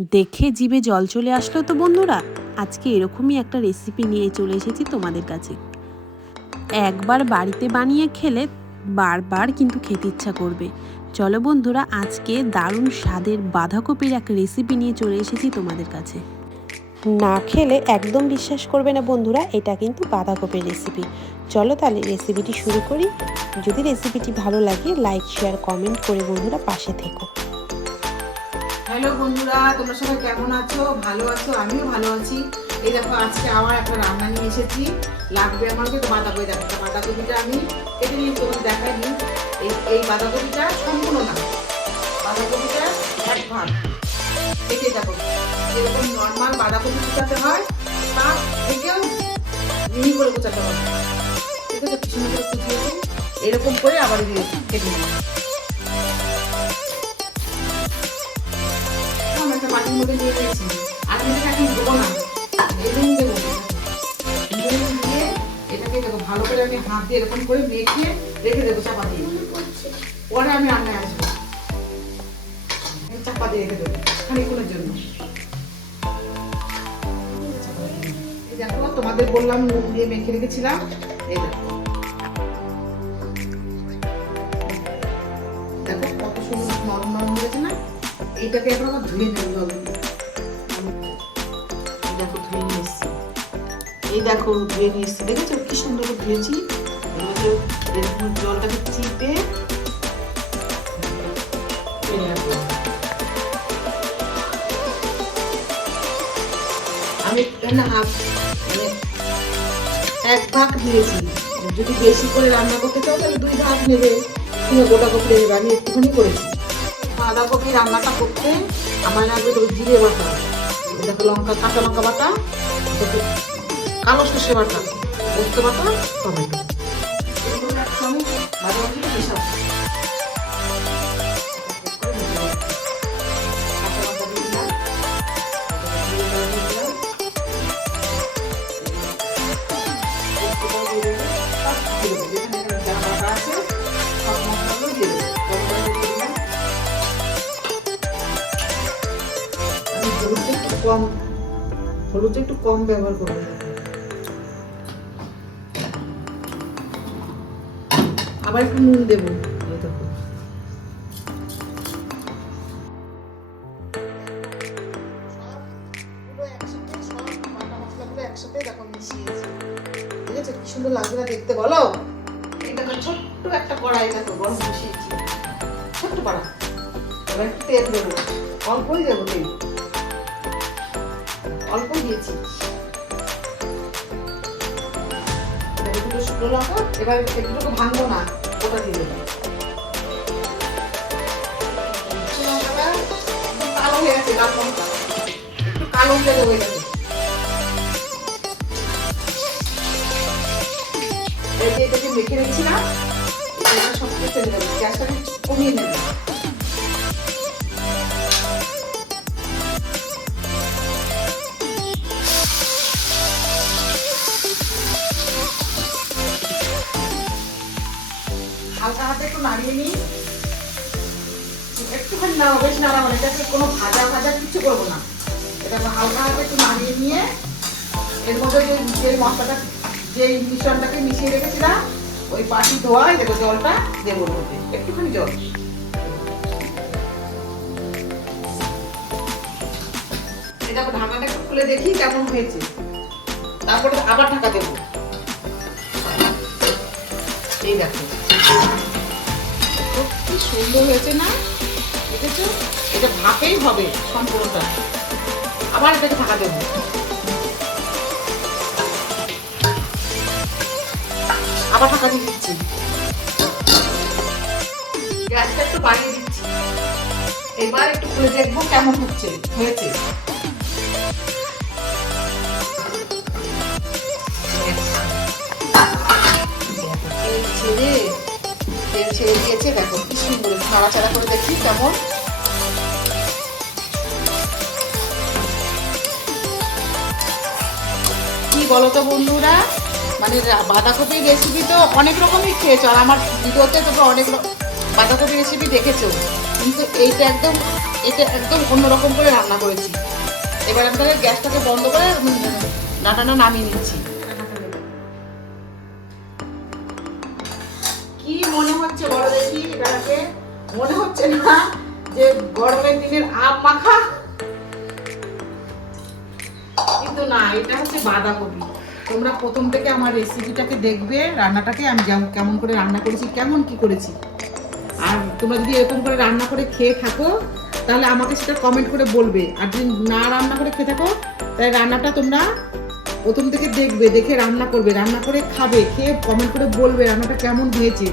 দেখে জিভে জল চলে আসলো তো বন্ধুরা। আজকে এরকমই একটা রেসিপি নিয়ে চলে এসেছি তোমাদের কাছে। একবার বাড়িতে বানিয়ে খেলে বারবার কিন্তু খেতে ইচ্ছা করবে। চলো বন্ধুরা, আজকে দারুণ স্বাদের বাঁধাকপির এক রেসিপি নিয়ে চলে এসেছি তোমাদের কাছে। না খেলে একদম বিশ্বাস করবে না বন্ধুরা, এটা কিন্তু বাঁধাকপির রেসিপি। চলো তাহলে রেসিপিটি শুরু করি। যদি রেসিপিটি ভালো লাগে লাইক শেয়ার কমেন্ট করে বন্ধুরা পাশে থেকো। হ্যালো বন্ধুরা, তোমরা সবাই কেমন আছো? ভালো আছো? আমিও ভালো আছি। এই দেখো আজকে আবার একটা রান্না নিয়ে এসেছি। লাগবে আমার কিন্তু বাঁধাকপি। দেখো বাঁধাকপিটা আমি কেটে নিয়ে তোমাদের দেখাইনি। এই বাঁধাকপিটা সম্পূর্ণ না, বাঁধাকপিটা এক ভাগ কেটে দেখো, যেরকম নর্মাল বাঁধাকপি কুচাতে হয় তার থেকেও মিহি করে কুচাতে হবে। ঠিক আছে, কি সুন্দর করে কুচিয়েছি। এরকম করে আবার কেটে নেব। মাটির মধ্যে নিয়ে নিয়েছি, আর এটাকে এখন দেবো না, এমনি দেবো। দিয়ে এটাকে দেখো ভালো করে আমি হাত দিয়ে এরকম করে মেখে রেখে দেবো চাপা দিয়ে। পরে আমি রান্নায় আসবো, চাপা দিয়ে রেখে দেবো খানিকক্ষণের জন্য। এই দেখো তোমাদের বললাম নুন দিয়ে মেখে রেখেছিলাম। এই দেখো দেখো কত সুন্দর নরম নরম হয়েছে না। এইটাকে এখন আমার ধুয়ে নেব জল দিয়ে। এই দেখো ধুয়ে নিয়ে এসছি, এই দেখো ধুয়ে নিয়ে এসছি, দেখেছো কি সুন্দর করে ধুয়েছি। এরকম জলটাকে চিপে আমি মানে এক ভাগ দিয়েছি। যদি বেশি করে রান্না করতে চাও তাহলে দুই ভাগ নেবে, কিংবা গোটা কপি নেবে। আমি একটুখানি করেছি। বাঁধাকপি রান্নাটা করতে আমার লাগবে তো জিরে বাটা, দেখো লঙ্কা, কাঁচা লঙ্কা বাটা, কালো সর্ষে বাটা, পোস্ত বাটা, টমেটো, এগুলো একসঙ্গে বাঁধাকপিটা মেশাবো। হলুদটা একটু কম ব্যবহার করবো। আবার একটু নুন দেবো। একসাথে দেখো মিশিয়েছি, ঠিক আছে? কি সুন্দর লাগবে না দেখতে বলো? এটা ছোট্ট একটা কড়াই দেখো গরম বসিয়েছি, ছোট্ট কড়া। এবার একটু তেল দেবো, অল্পই দেবো তেল, অল্প দিয়েছি। শুকনো লঙ্কা, এবার এগুলোকে ভাঙবো না, ওটা দিয়ে দেবো। লঙ্কাটা কালো হয়ে গেছে, লাল লঙ্কা একটু কালো হয়ে দেবো। এটাকে মেখে রেখেছিলাম, সব কিছু ফেলে দেবো। গ্যাসটাকে কমিয়ে নেবো। হালকা হাতে একটু নাড়িয়ে নিই, একটুখানি নাড়া, বেশি নাড়া মানে এটাকে কোনো ভাজা ভাজা কিছু করবো না। এটা হালকা হাতে একটু নাড়িয়ে নিয়ে এর মধ্যে যে মশলাটা, যে মিশ্রণটাকে মিশিয়ে রেখেছিলাম, ওই বাটি ধোয়া দেখো জলটা দেবো, মধ্যে একটুখানি জল। এটা ঢাকাটা একটু খুলে দেখি কেমন হয়েছে, তারপরে আবার ঢাকা দেবো। এই দেখো কি সুন্দর হয়েছে না, দেখেছো? এটা ভাপেই হবে সম্পূর্ণটা। আবার এটাকে ঢাকা দেবো। আবার ঢাকা দিয়ে দিচ্ছি, গ্যাসটা একটু বাড়িয়ে দিচ্ছি। এবার একটু খুলে দেখবো কেমন হয়েছে। তেল ছেড়ে দিয়েছে, দেখো কি সুন্দর। নাড়াচাড়া করে দেখি কেমন। কি বলো তো বন্ধুরা, মানে বাঁধাকপির রেসিপি তো অনেক রকমই খেয়েছো, আর আমার ভিডিওতে তোমরা অনেক বাঁধাকপির রেসিপি দেখেছো, কিন্তু এইটা একদম এটা একদম অন্যরকম করে রান্না করেছি। এবার আমি তাহলে গ্যাসটাকে বন্ধ করে ডাঁটাটা নামিয়ে নিচ্ছি। কি মনে হচ্ছে বড় দেখি এটাকে? মনে হচ্ছে না যে গরমের দিনের আম মাখা? কিন্তু না, এটা হচ্ছে বাঁধাকপি। তোমরা প্রথম থেকে আমার রেসিপিটাকে দেখবে, রান্নাটাকে আমি কেমন করে রান্না করেছি, কেমন কি করেছি। আর তোমরা যদি এরকম করে রান্না করে খেয়ে থাকো তাহলে আমাকে সেটা কমেন্ট করে বলবে। আর যদি না রান্না করে খেয়ে থাকো তাহলে রান্নাটা তোমরা প্রথম থেকে দেখবে, দেখে রান্না করবে, রান্না করে খাবে, খেয়ে কমেন্ট করে বলবে রান্নাটা কেমন হয়েছে।